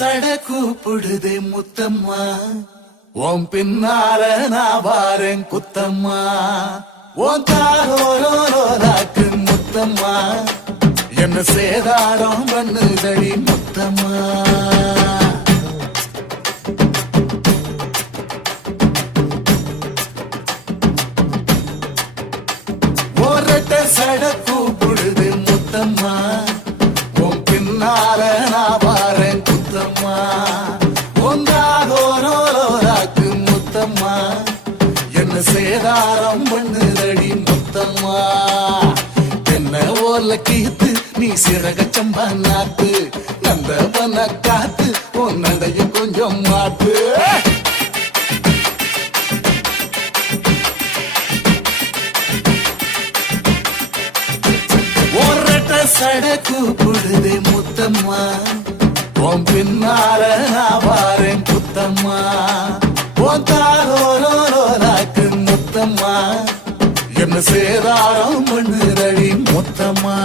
சட கூப்பிடுதே முத்தம்மா, உன் பின்னால நான் வாரேன் குத்தம்மா. உன் தாரோரோராக்கு முத்தம்மா, என்ன சேதாரம் பண்ணுதடி முத்தம்மா. ஒரட்ட சட கூப்பிடுது முத்தம்மா, உன் பின்னால நான் வாரேன் குத்தம்மா. ஒன்றாகோரோராக்கு முத்தம்மா, என்ன சேதாரம் பண்ணுதடி முத்தம்மா. என்ன ஓல கீத்து நீ சிறக சம்பா நாத்து, நந்தவன காத்து உன் நடையும் கொஞ்சம் மாத்து. சட கூப்பிடுதே முத்தம்மா, உன் பின்னால நான் வாரேன் குத்தம்மா. உன் தாரோரோராக்கு முத்தம்மா, என்ன சேதாரம் பண்ணுதடி முத்தம்மா.